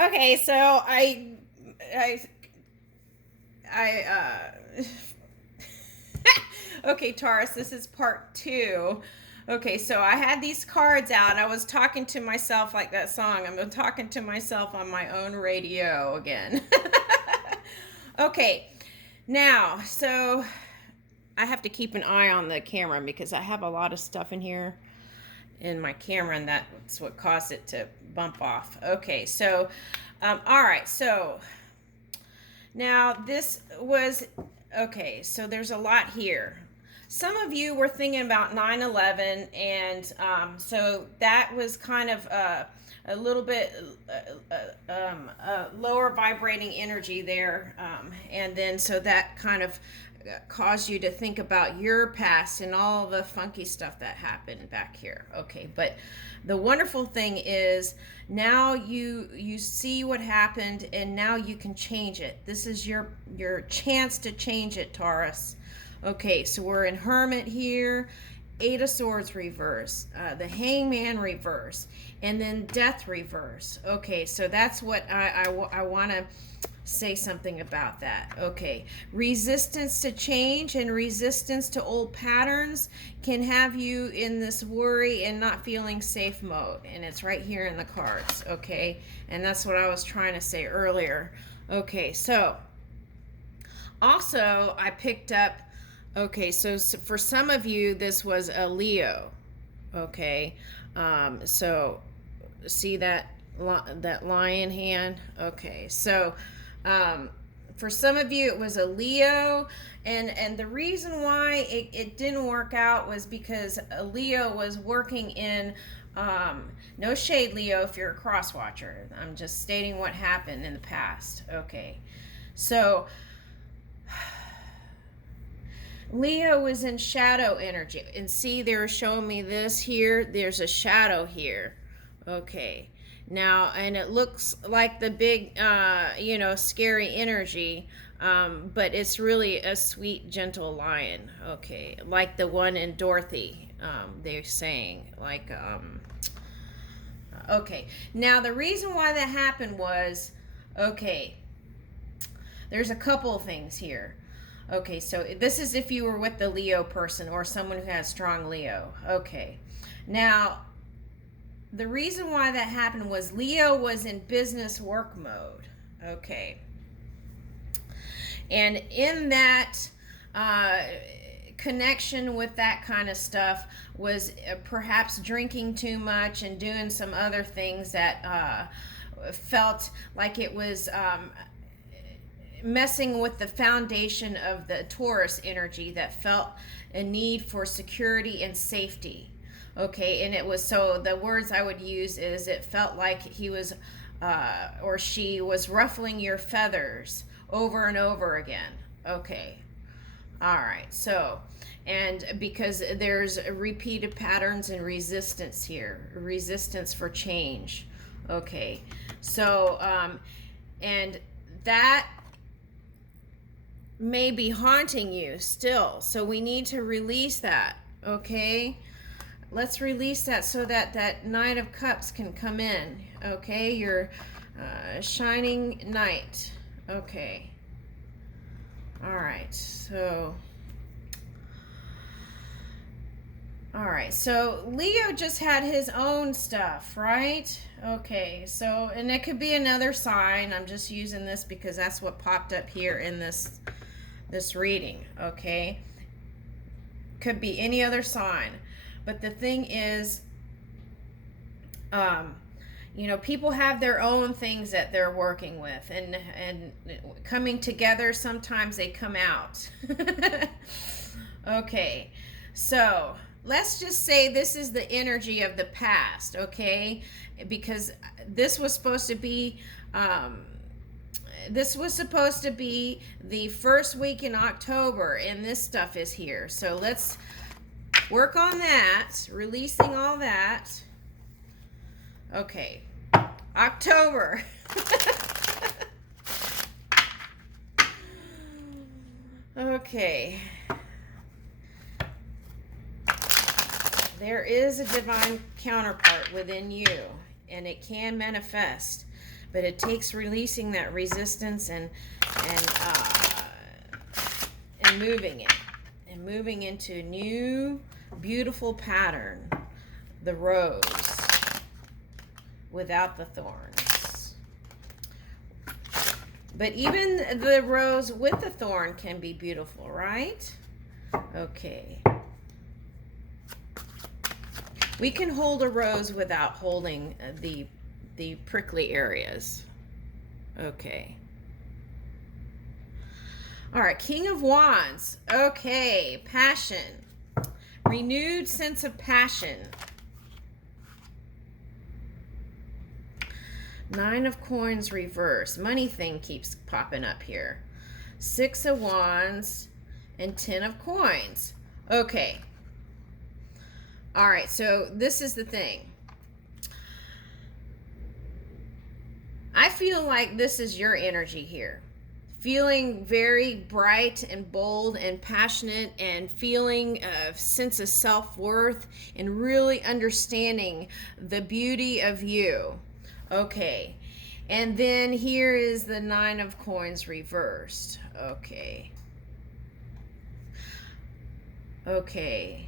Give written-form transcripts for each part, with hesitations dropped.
Okay, so I, okay, Taurus, this is part two. Okay, so I had these cards out. I was talking to myself like that song. I'm talking to myself on my own radio again. Okay, now, so I have to keep an eye on the camera because I have a lot of stuff in here in my camera, and that's what caused it to bump off. Okay, so, all right, so now this was, okay, so there's a lot here. Some of you were thinking about 9/11, and so that was kind of a little bit lower vibrating energy there, and then so that kind of caused you to think about your past and all the funky stuff that happened back here. Okay, but the wonderful thing is now you see what happened, and now you can change it. This is your chance to change it, Taurus. Okay, so we're in Hermit here, Eight of Swords reverse, the Hangman reverse, and then Death reverse. Okay, so that's what I want to say something about that. Okay, resistance to change and resistance to old patterns can have you in this worry and not feeling safe mode, and it's right here in the cards. Okay, and that's what I was trying to say earlier. Okay, so also I picked up, okay, so for some of you this was a Leo. Okay, so see that lion hand. Okay, so for some of you it was a Leo, and the reason why it didn't work out was because a Leo was working in, no shade, Leo, if you're a cross watcher, I'm just stating what happened in the past. Okay, so Leo was in shadow energy, and see, they're showing me this here, there's a shadow here. Okay, now, and it looks like the big scary energy, but it's really a sweet, gentle lion. Okay, like the one in Dorothy, they're saying, like, okay, now the reason why that happened was, okay, there's a couple of things here. Okay, so this is if you were with the Leo person or someone who has strong Leo. Okay, now the reason why that happened was Leo was in business work mode. Okay, and in that connection with that kind of stuff was perhaps drinking too much and doing some other things that felt like it was messing with the foundation of the Taurus energy that felt a need for security and safety. Okay, and it was, so the words I would use is, it felt like he was or she was ruffling your feathers over and over again. Okay, all right, so, and because there's repeated patterns and resistance here, resistance for change. Okay, so and that may be haunting you still, so we need to release that. Okay, let's release that so that that Knight of Cups can come in. Okay, your shining knight. Okay, all right, so all right, so Leo just had his own stuff, right? Okay, so, and it could be another sign. I'm just using this because that's what popped up here in this reading. Okay, could be any other sign, but the thing is, people have their own things that they're working with, and coming together, sometimes they come out. Okay, so let's just say this is the energy of the past. Okay, because this was supposed to be the first week in October, and this stuff is here. So let's work on that, releasing all that. Okay, October. Okay. There is a divine counterpart within you, and it can manifest. but it takes releasing that resistance and moving it and moving into new beautiful pattern, the rose without the thorns. But even the rose with the thorn can be beautiful, right? Okay. We can hold a rose without holding the prickly areas. Okay. All right, King of Wands. Okay, passion. Renewed sense of passion. Nine of Coins reverse. Money thing keeps popping up here. Six of Wands and 10 of Coins. Okay. All right, so this is the thing. I feel like this is your energy here. Feeling very bright and bold and passionate and feeling a sense of self-worth and really understanding the beauty of you. Okay. And then here is the Nine of Coins reversed. Okay. Okay.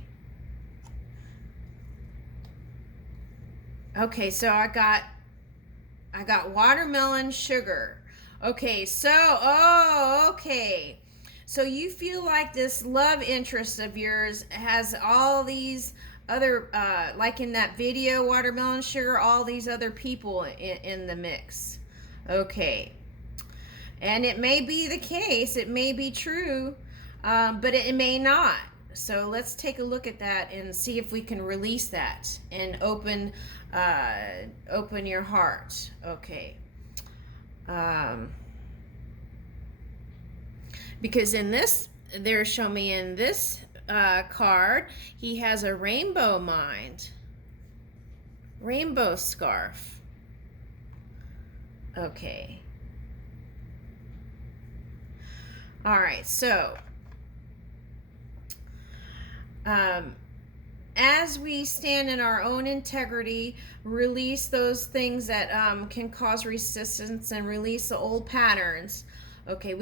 Okay, so I got watermelon sugar. Okay, so, okay. So you feel like this love interest of yours has all these other, like in that video, Watermelon Sugar, all these other people in the mix. Okay. And it may be the case, it may be true, but it may not. So let's take a look at that and see if we can release that and open your heart. Okay. Because in this, they're showing me in this card, he has a rainbow mind, rainbow scarf. Okay. All right, so as we stand in our own integrity, release those things that can cause resistance and release the old patterns. Okay,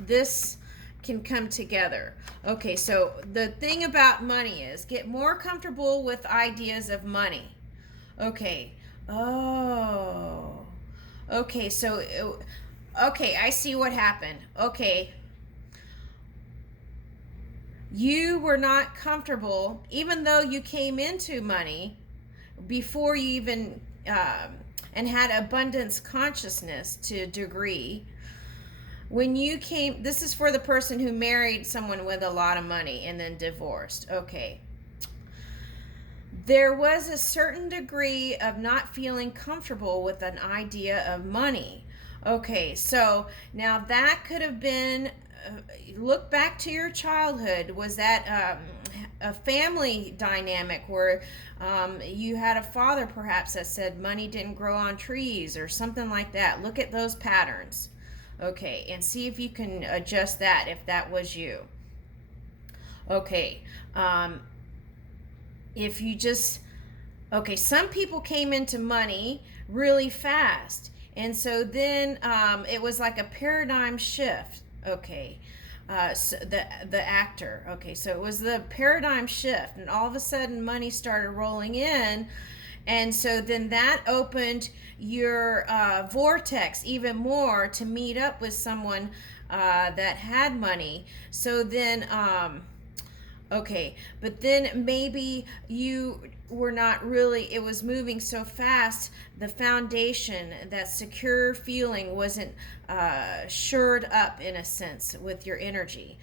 this can come together. Okay, so the thing about money is get more comfortable with ideas of money. Okay. Oh. Okay, so, okay, I see what happened. Okay. You were not comfortable, even though you came into money before you even, and had abundance consciousness to a degree. When you came, this is for the person who married someone with a lot of money and then divorced. Okay. There was a certain degree of not feeling comfortable with an idea of money. Okay, so now that could have been, look back to your childhood. Was that a family dynamic where you had a father perhaps that said money didn't grow on trees or something like that? Look at those patterns. Okay, and see if you can adjust that if that was you. Okay, if you just, okay, some people came into money really fast, and so then it was like a paradigm shift. Okay, so the actor. Okay, so it was the paradigm shift, and all of a sudden money started rolling in. And so then that opened your vortex even more to meet up with someone that had money. So then, okay, but then maybe you were not really, it was moving so fast, the foundation, that secure feeling wasn't shored up in a sense with your energy.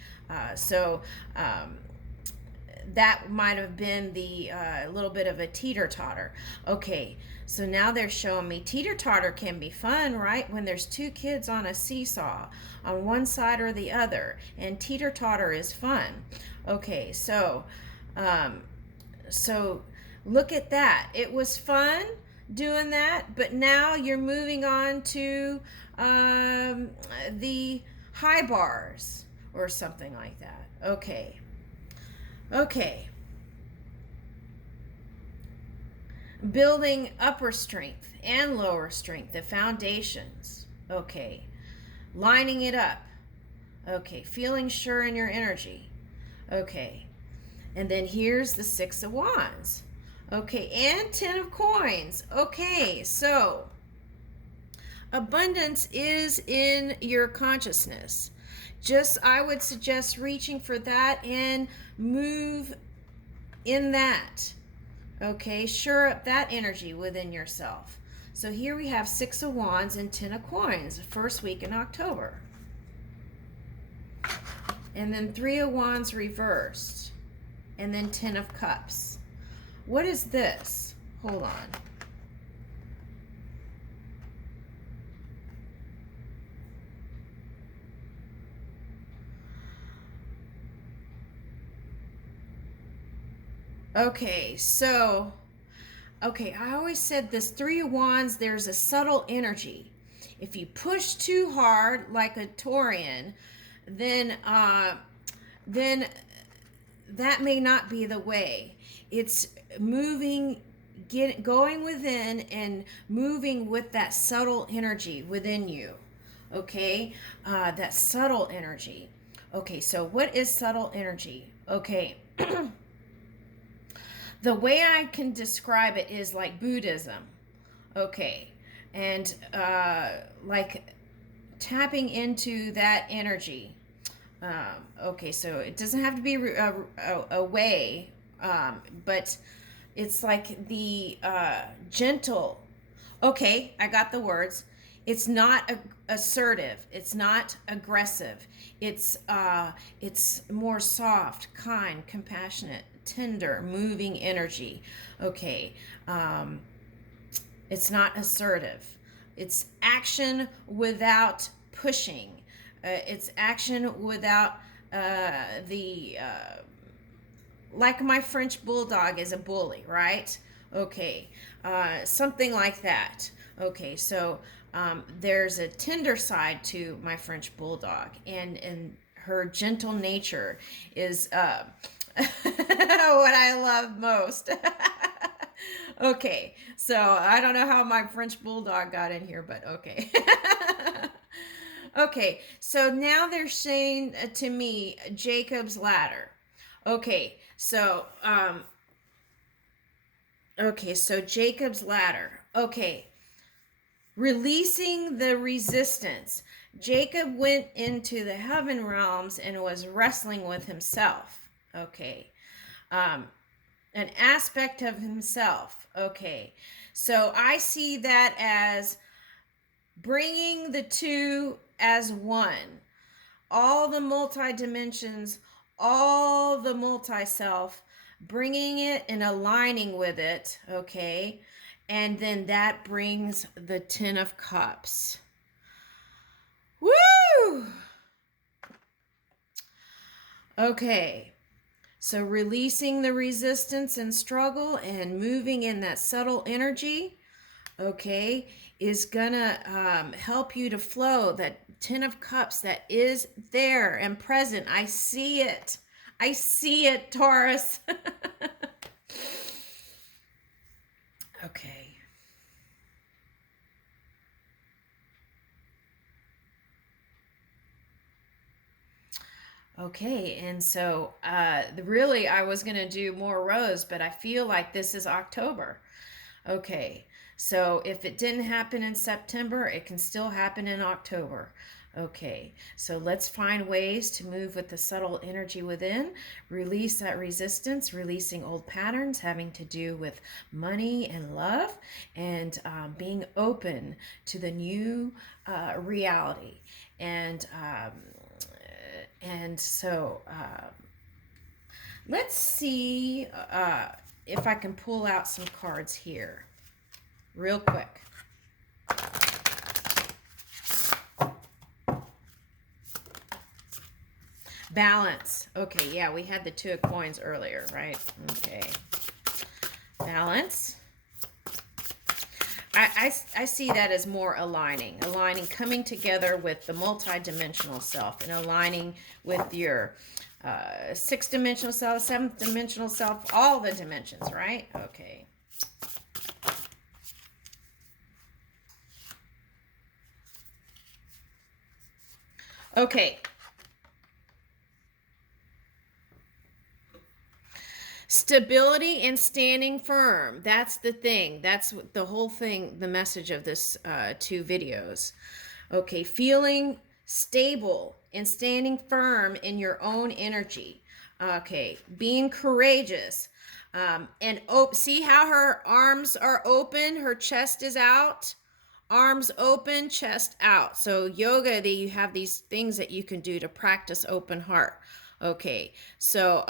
That might have been the little bit of a teeter-totter. Okay, so now they're showing me teeter-totter can be fun, right? When there's two kids on a seesaw on one side or the other, and teeter-totter is fun. Okay, so look at that. It was fun doing that, but now you're moving on to the high bars or something like that. Okay. Okay. building upper strength and lower strength, the foundations. Okay. Lining it up. Okay. Feeling sure in your energy. Okay. And then here's the Six of Wands. Okay. And Ten of Coins. Okay. So abundance is in your consciousness. I would suggest reaching for that and move in that. Okay, sure up that energy within yourself. So here we have Six of Wands and Ten of Coins, the first week in October. And then Three of Wands reversed. And then Ten of Cups. What is this? Hold on. Okay, so, I always said this Three of Wands, there's a subtle energy. If you push too hard, like a Taurian, then that may not be the way. It's moving, going within and moving with that subtle energy within you. Okay, that subtle energy. Okay, so what is subtle energy? Okay. The way I can describe it is like Buddhism. Okay. And like tapping into that energy. Okay, so it doesn't have to be a way, but it's like the gentle. Okay, I got the words. It's not assertive. It's not aggressive. It's more soft, kind, compassionate, tender, moving energy. Okay, it's not assertive. It's action without pushing. It's action without like my French bulldog is a bully, right? Okay, something like that. Okay, so there's a tender side to my French bulldog, and her gentle nature is what I love most. Okay, so I don't know how my French bulldog got in here, but okay. Okay, so now they're saying to me Jacob's ladder. Okay, so Jacob's ladder. Okay, releasing the resistance. Jacob went into the heaven realms and was wrestling with himself. Okay. An aspect of himself. Okay. So I see that as bringing the two as one. All the multi-dimensions, all the multi-self, bringing it and aligning with it. Okay. And then that brings the Ten of Cups. Woo! Okay. So releasing the resistance and struggle and moving in that subtle energy, okay, is gonna help you to flow. That Ten of Cups that is there and present. I see it. I see it, Taurus. Okay. Okay, and so really I was going to do more rows, but I feel like this is October. Okay, so if it didn't happen in September, it can still happen in October. Okay, so let's find ways to move with the subtle energy within, release that resistance, releasing old patterns having to do with money and love, and being open to the new reality. And so let's see if I can pull out some cards here real quick. Balance. Okay, yeah, we had the Two of Coins earlier, right? Okay. Balance. I see that as more aligning, coming together with the multi-dimensional self and aligning with your sixth dimensional self, seventh dimensional self, all the dimensions, right? Okay. Okay. Stability and standing firm. That's the thing. That's the whole thing, the message of this 2 videos. Okay, feeling stable and standing firm in your own energy. Okay, being courageous. And see how her arms are open, her chest is out, arms open, chest out. So yoga, you have these things that you can do to practice open heart. Okay, so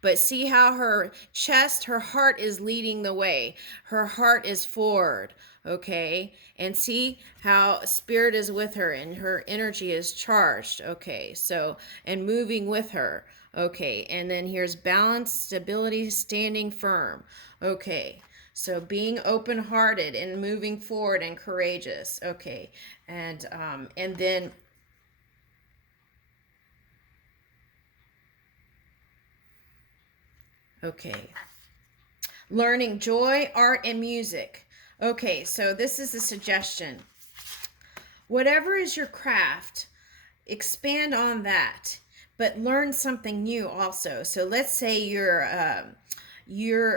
but see how her chest, her heart is leading the way. Her heart is forward. Okay, and see how spirit is with her and her energy is charged. Okay, so and moving with her. Okay, and then here's balance, stability, standing firm. Okay, so being open-hearted and moving forward and courageous. Okay, and then okay, learning joy, art, and music. Okay, so this is a suggestion. Whatever is your craft, expand on that, but learn something new also. So let's say you're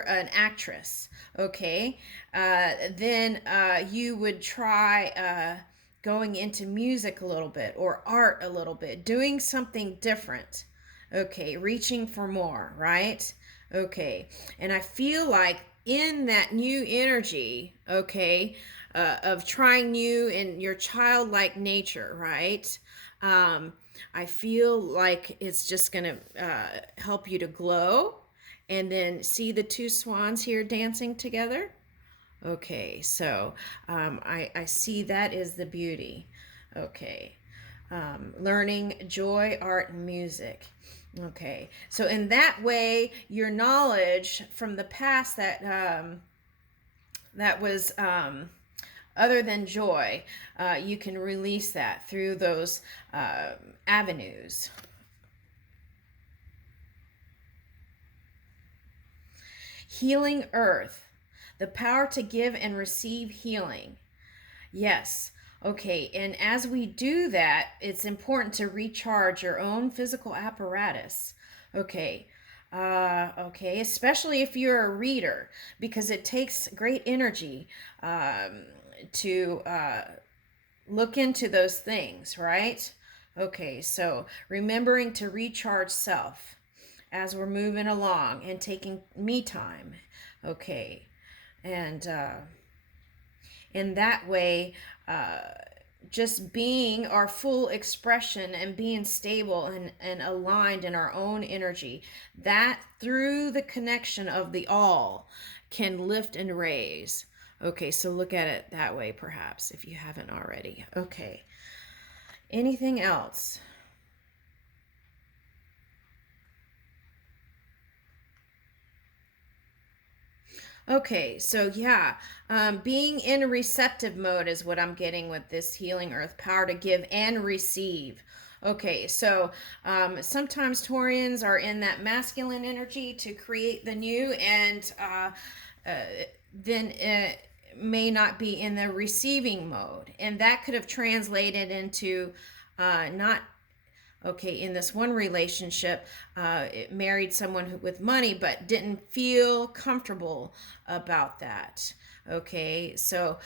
an actress, okay? Then you would try going into music a little bit or art a little bit, doing something different. Okay, reaching for more, right? Okay, and I feel like in that new energy, okay, of trying new in your childlike nature, right? I feel like it's just going to help you to glow. And then see the 2 swans here dancing together? Okay, so I see that is the beauty. Okay, learning joy, art, and music. Okay, so in that way, your knowledge from the past that was other than joy, you can release that through those avenues. Healing earth, the power to give and receive healing. Yes. Okay, and as we do that, it's important to recharge your own physical apparatus. Okay. Okay, especially if you're a reader, because it takes great energy to look into those things, right? Okay, so remembering to recharge self as we're moving along and taking me time. Okay, and in that way, just being our full expression and being stable and aligned in our own energy, that through the connection of the all can lift and raise. Okay, so look at it that way, perhaps, if you haven't already. Okay, anything else? Okay, so yeah, being in a receptive mode is what I'm getting with this healing earth, power to give and receive. Okay, so sometimes Taurians are in that masculine energy to create the new, and then it may not be in the receiving mode. And that could have translated into not okay, in this one relationship, it married someone with money but didn't feel comfortable about that. Okay, so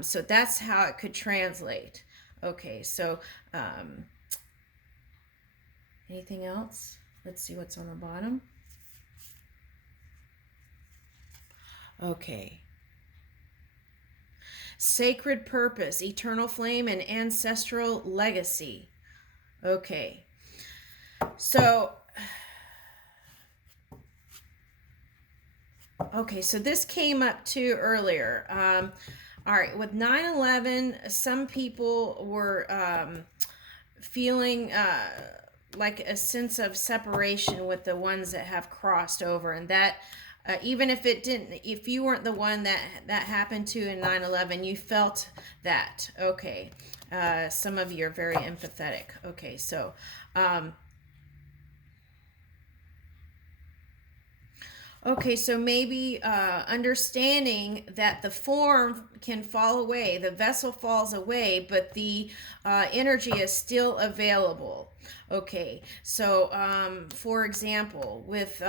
so that's how it could translate. Okay, so anything else? Let's see what's on the bottom. Okay. Sacred purpose, eternal flame, and ancestral legacy. Okay. So, okay, so this came up too earlier. All right, with 9/11, some people were feeling like a sense of separation with the ones that have crossed over, and that even if it didn't, if you weren't the one that happened to in 9/11, you felt that. Okay, some of you are very empathetic. Okay, so Okay, so maybe understanding that the form can fall away, the vessel falls away, but the energy is still available. Okay, so for example, with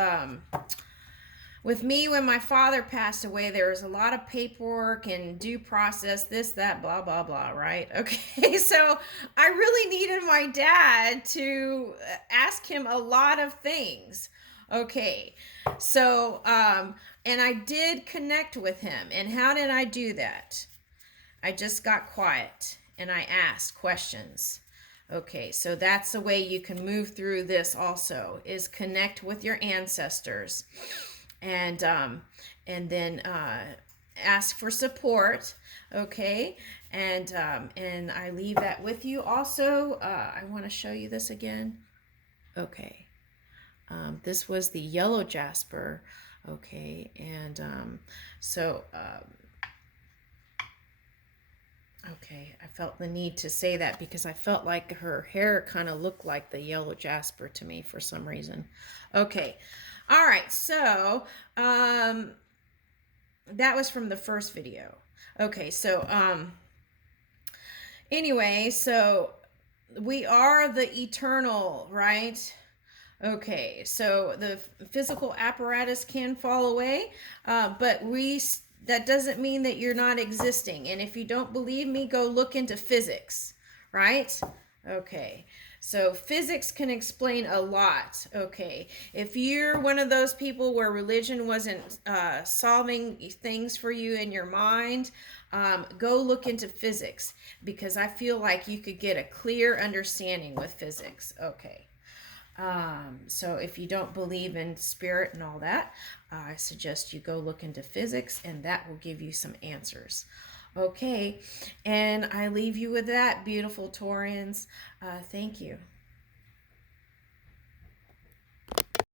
me, when my father passed away, there was a lot of paperwork and due process, this, that, blah, blah, blah, right? Okay, so I really needed my dad to ask him a lot of things. Okay, so, and I did connect with him. And how did I do that? I just got quiet and I asked questions. Okay, so that's the way you can move through this also, is connect with your ancestors, and then ask for support. Okay, and I leave that with you. Also, I want to show you this again. Okay, this was the yellow jasper. Okay, and so okay, I felt the need to say that because I felt like her hair kind of looked like the yellow jasper to me for some reason. Okay, all right, so that was from the first video. Okay, so anyway, so we are the eternal, right? Okay, so the physical apparatus can fall away, but that doesn't mean that you're not existing. And if you don't believe me, go look into physics, right? Okay, so physics can explain a lot. Okay, if you're one of those people where religion wasn't solving things for you in your mind, go look into physics, because I feel like you could get a clear understanding with physics. Okay. So if you don't believe in spirit and all that, I suggest you go look into physics, and that will give you some answers. Okay, and I leave you with that, beautiful Taurians. Thank you.